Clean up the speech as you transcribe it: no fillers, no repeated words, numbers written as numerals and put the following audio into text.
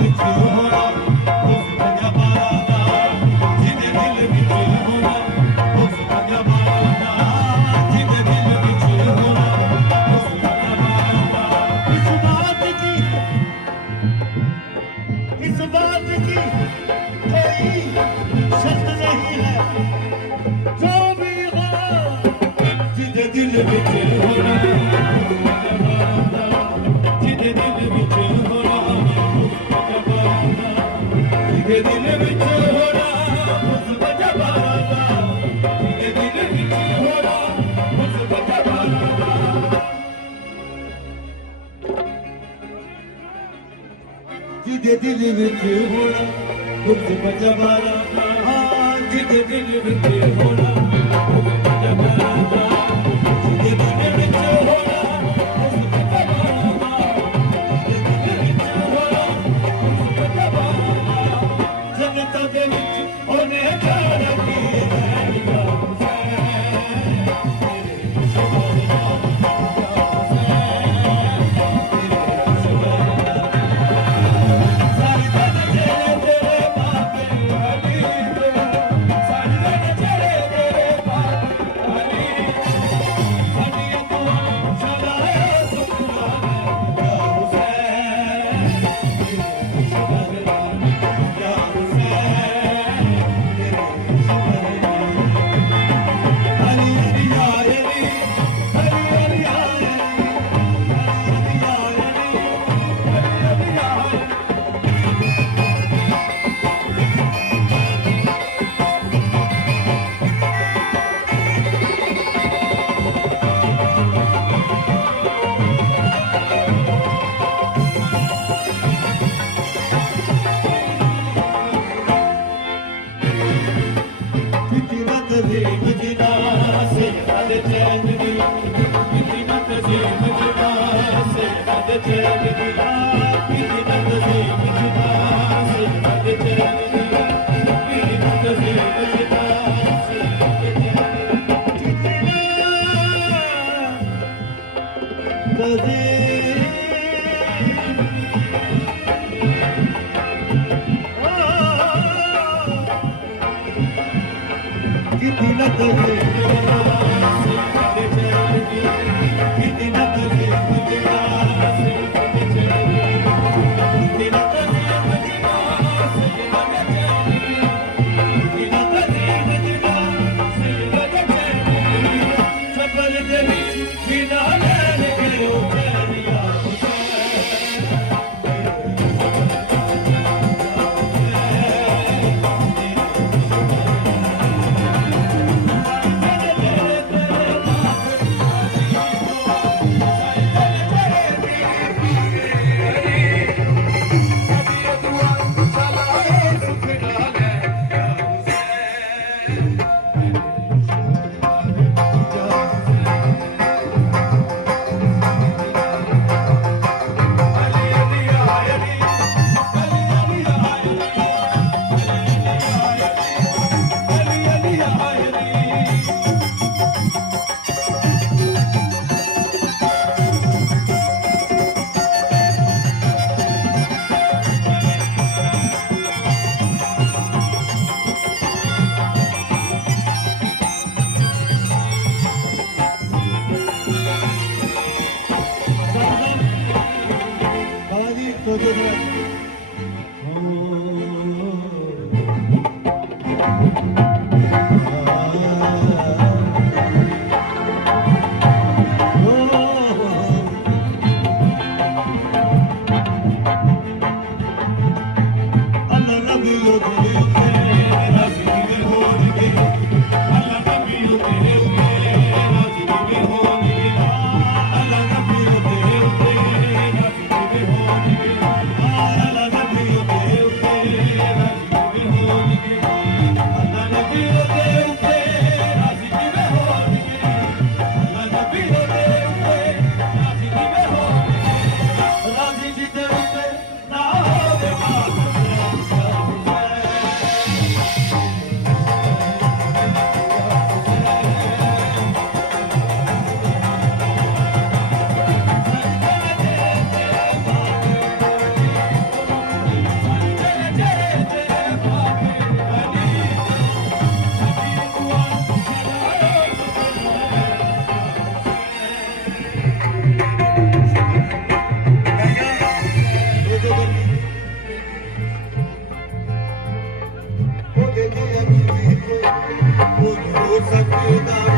ਵਿੱਚ ਹੋਣਾ ਉਸ ਜਮਾਨਾ ਦਾ ਜਿਹਦੇ ਦਿਲ ਵਿੱਚ ਹੋਣਾ ਉਸ ਜਮਾਨਾ ਦਾ ਜਿਹਦੇ ਦਿਲ ਵਿੱਚ ਹੋਣਾ ਉਸ ਜਮਾਨਾ ਦਾ ਇਸ ਬਾਤ ਕੀ कोई शर्त नहीं है जो भी हो जिदे दिल विच होना जिदे दिल विच होना जिदे दिल विच होना उस जमाना जिदे दिल विच होना उस जमाना जिदे दिल विच होना उस जमाना जिदे दिल विच होना उस जमाना जिदे दिल विच होना उस जमाना जिदे दिल विच होना उस जमाना जनता दे विच होने जान की है ਦਾਰੂ